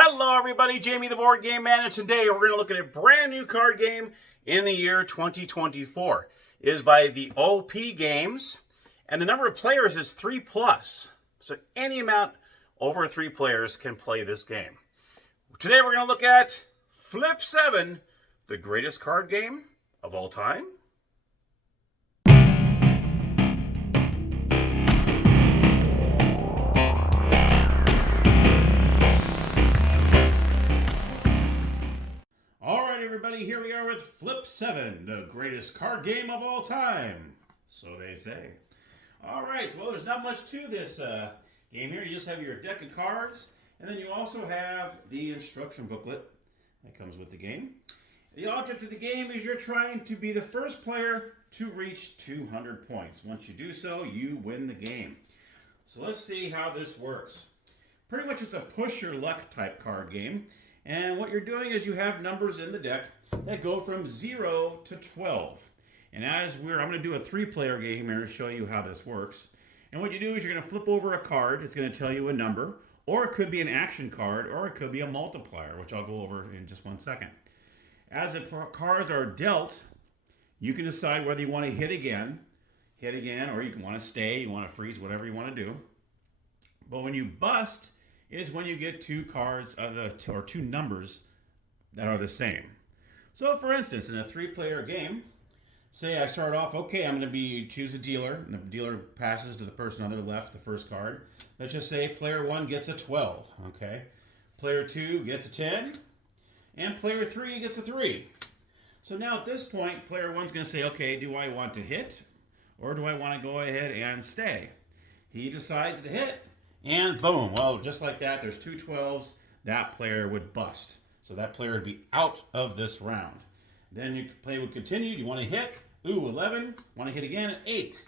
Hello everybody, Jamie the Board Game Man, and today we're going to look at a brand new card game in the year 2024. It is by the OP Games, and the number of players is 3+. So any amount over 3 players can play this game. Today we're going to look at Flip 7, the greatest card game of all time. Everybody, here we are with Flip 7, the greatest card game of all time. So they say. Alright, well there's not much to this game here. You just have your deck of cards, and then you also have the instruction booklet that comes with the game. The object of the game is you're trying to be the first player to reach 200 points. Once you do so, you win the game. So let's see how this works. Pretty much it's a push your luck type card game. And what you're doing is you have numbers in the deck that go from 0 to 12. And I'm going to do a 3-player game here to show you how this works. And what you do is you're going to flip over a card. It's going to tell you a number, or it could be an action card, or it could be a multiplier, which I'll go over in just one second. As the cards are dealt, you can decide whether you want to hit again, or you can want to stay, you want to freeze, whatever you want to do. But when you bust is when you get 2 cards or 2 numbers that are the same. So for instance, in a 3-player game, say I start off, okay, I'm going to choose a dealer, and the dealer passes to the person on their left, the first card. Let's just say player 1 gets a 12, okay? Player 2 gets a 10, and player 3 gets a 3. So now at this point, player 1's going to say, okay, do I want to hit, or do I want to go ahead and stay? He decides to hit. And boom, well, just like that, there's 2 12s. That player would bust. So that player would be out of this round. Then your play would continue. Do you want to hit? Ooh, 11. Want to hit again? 8.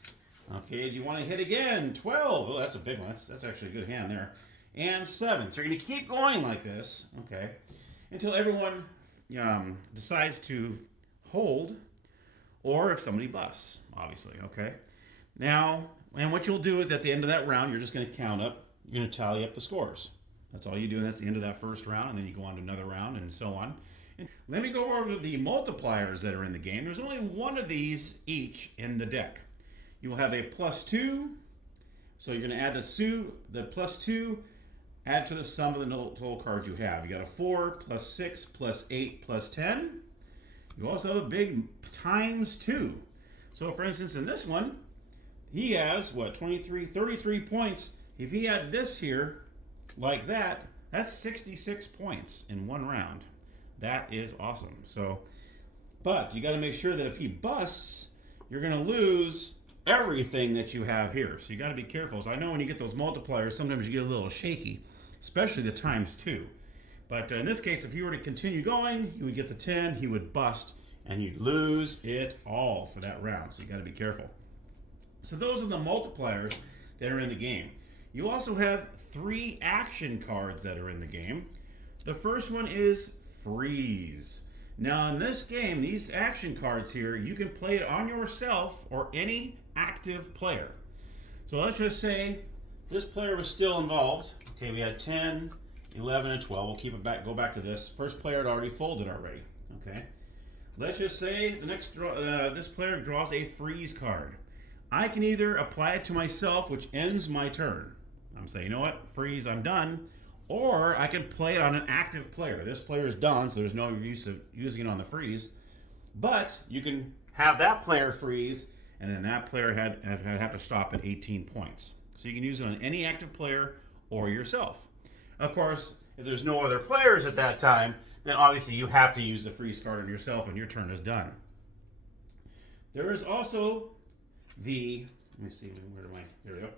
Okay, do you want to hit again? 12. Oh, that's a big one. That's actually a good hand there. And 7. So you're going to keep going like this, okay, until everyone decides to hold, or if somebody busts, obviously, okay? Now, and what you'll do is at the end of that round, you're just going to count up. You're going to tally up the scores. That's all you do, and that's the end of that first round, and then you go on to another round, and so on. And let me go over the multipliers that are in the game. There's only one of these each in the deck. You will have a +2, so you're going to add the +2, add to the sum of the total cards you have. You got a 4, +6, +8, +10. You also have a big ×2. So for instance, in this one, he has, 33 points. If he had this here, like that, that's 66 points in one round. That is awesome. So, but you got to make sure that if he busts, you're going to lose everything that you have here. So you got to be careful. So I know when you get those multipliers, sometimes you get a little shaky, especially the ×2. But in this case, if you were to continue going, you would get the 10, he would bust, and you'd lose it all for that round. So you got to be careful. So those are the multipliers that are in the game. You also have 3 action cards that are in the game. The first one is freeze. Now in this game, these action cards here, you can play it on yourself or any active player. So let's just say this player was still involved. Okay, we had 10, 11, and 12. We'll keep it back. Go back to this. First player had already folded already. Okay. Let's just say the next this player draws a freeze card. I can either apply it to myself, which ends my turn. I'm saying, you know what, freeze, I'm done. Or I can play it on an active player. This player is done, so there's no use of using it on the freeze. But you can have that player freeze, and then that player have to stop at 18 points. So you can use it on any active player or yourself. Of course, if there's no other players at that time, then obviously you have to use the freeze card on yourself, and your turn is done. There is also let me see, there we go.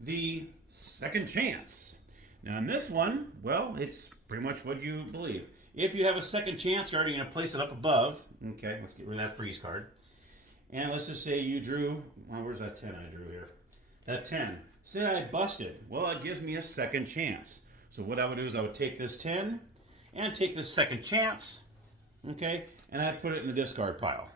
The second chance. Now in this one, well, it's pretty much what you believe. If you have a second chance card, you're going to place it up above. Okay, let's get rid of that freeze card. And let's just say you drew, where's that 10 I drew here? That 10. Say I busted. Well, it gives me a second chance. So what I would do is I would take this 10 and take this second chance, okay, and I'd put it in the discard pile,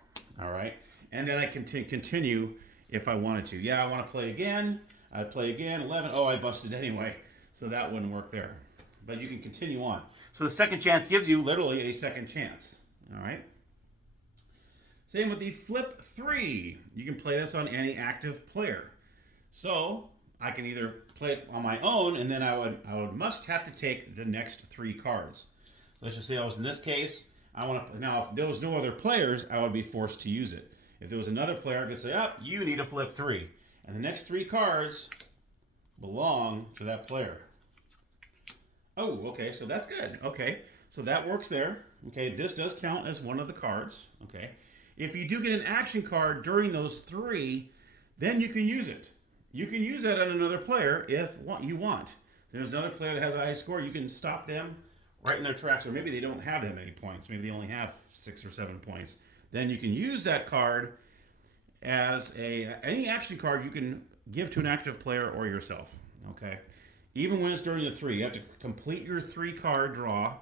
all right? And then I can continue if I wanted to. Yeah, I want to play again. I'd play again. 11. Oh, I busted anyway. So that wouldn't work there. but you can continue on. So the second chance gives you literally a second chance. All right. Same with the flip 3. You can play this on any active player. So I can either play it on my own, and then I would must have to take the next 3 cards. Let's just say I was in this case. Now if there was no other players, I would be forced to use it. If there was another player, I could say, you need to flip 3. And the next 3 cards belong to that player. Oh, okay, so that's good. Okay, so that works there. Okay, this does count as one of the cards. Okay, if you do get an action card during those 3, then you can use it. You can use that on another player if you want. There's another player that has a high score, you can stop them right in their tracks, or maybe they don't have that many points. Maybe they only have 6 or 7 points. Then you can use that card as any action card you can give to an active player or yourself. Okay, even when it's during the 3, you have to complete your 3-card draw.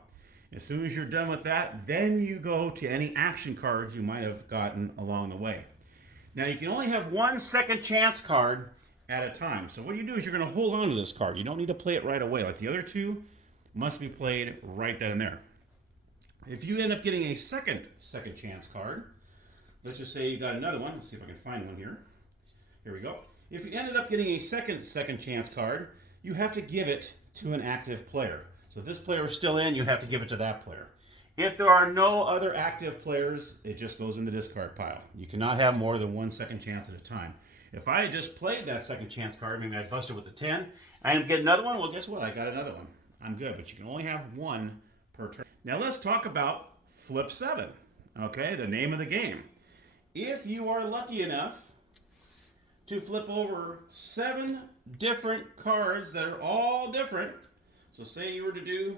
As soon as you're done with that, then you go to any action cards you might have gotten along the way. Now you can only have 1 second chance card at a time. So what you do is you're going to hold on to this card. You don't need to play it right away. Like the other 2 must be played right then and there. If you end up getting a second chance card, let's just say you got another one. Let's see if I can find one here. Here we go. If you ended up getting a second chance card, you have to give it to an active player. So if this player is still in, you have to give it to that player. If there are no other active players, it just goes in the discard pile. You cannot have more than 1 second chance at a time. If I had just played that second chance card, maybe I'd busted with the 10, and get another one, well, guess what? I got another one. I'm good, but you can only have 1 per turn. Now let's talk about Flip 7, okay, the name of the game. If you are lucky enough to flip over 7 different cards that are all different, so say you were to do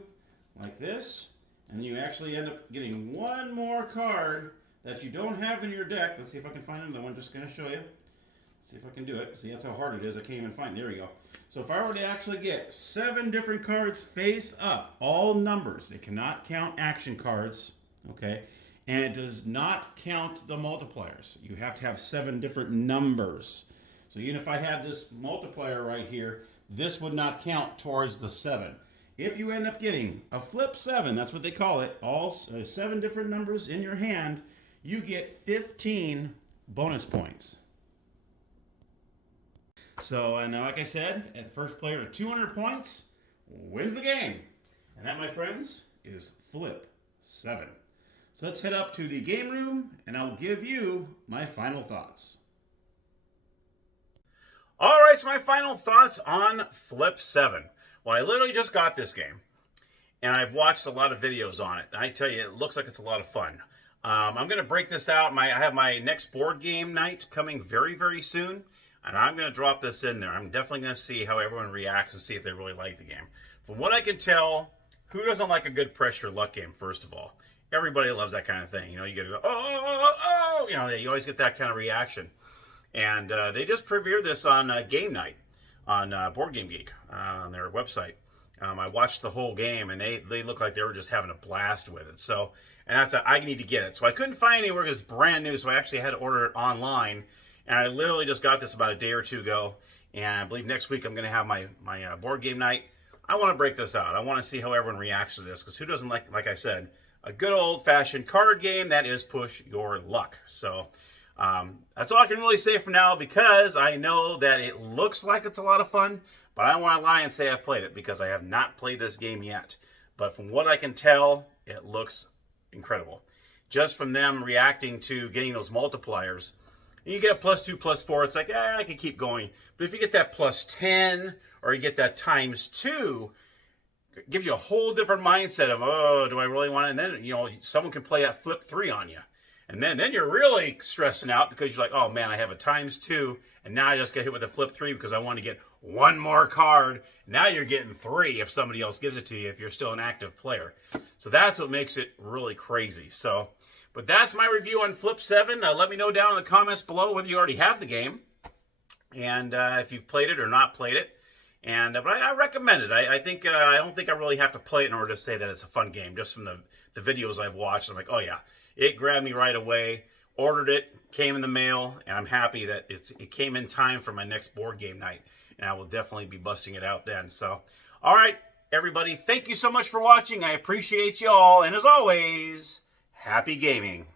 like this, and you actually end up getting 1 more card that you don't have in your deck. Let's see if I can find another one. Just going to show you. See if I can do it. See, that's how hard it is. I can't even find it. There we go. So if I were to actually get 7 different cards face up, all numbers, it cannot count action cards, okay? And it does not count the multipliers. You have to have 7 different numbers. So even if I have this multiplier right here, this would not count towards the 7. If you end up getting a flip 7, that's what they call it, all 7 different numbers in your hand, you get 15 bonus points. So, and like I said, at the first player to 200 points wins the game. And that, my friends, is Flip 7. So let's head up to the game room, and I'll give you my final thoughts. All right, so my final thoughts on Flip 7. Well, I literally just got this game, and I've watched a lot of videos on it. And I tell you, it looks like it's a lot of fun. I'm going to break this out. I have my next board game night coming very, very soon. And I'm going to drop this in there. I'm definitely going to see how everyone reacts and see if they really like the game. From what I can tell, who doesn't like a good pressure luck game, first of all? Everybody loves that kind of thing. You know, you get to go, oh. You know, you always get that kind of reaction. And they just premiered this on game night on Board Game Geek on their website. I watched the whole game, and they looked like they were just having a blast with it. So, and I need to get it. So I couldn't find anywhere because it's brand new, so I actually had to order it online. And I literally just got this about a day or 2 ago. And I believe next week I'm going to have my board game night. I want to break this out. I want to see how everyone reacts to this. Because who doesn't like I said, a good old-fashioned card game that is push your luck. So that's all I can really say for now, because I know that it looks like it's a lot of fun. But I don't want to lie and say I've played it, because I have not played this game yet. But from what I can tell, it looks incredible. Just from them reacting to getting those multipliers. And you get a +2, +4, it's like, I can keep going. But if you get that +10, or you get that ×2, it gives you a whole different mindset of, oh, do I really want it? And then, you know, someone can play that flip 3 on you. And then you're really stressing out, because you're like, oh man, I have a ×2, and now I just get hit with a flip 3 because I want to get 1 more card. Now you're getting 3 if somebody else gives it to you, if you're still an active player. So that's what makes it really crazy. So, but that's my review on Flip 7. Let me know down in the comments below whether you already have the game, and if you've played it or not played it. And but I recommend it. I think I don't think I really have to play it in order to say that it's a fun game. Just from the videos I've watched, I'm like, oh yeah, it grabbed me right away. Ordered it, came in the mail, and I'm happy that it came in time for my next board game night. And I will definitely be busting it out then. So, all right, Everybody, thank you so much for watching. I appreciate you all. And as always, happy gaming.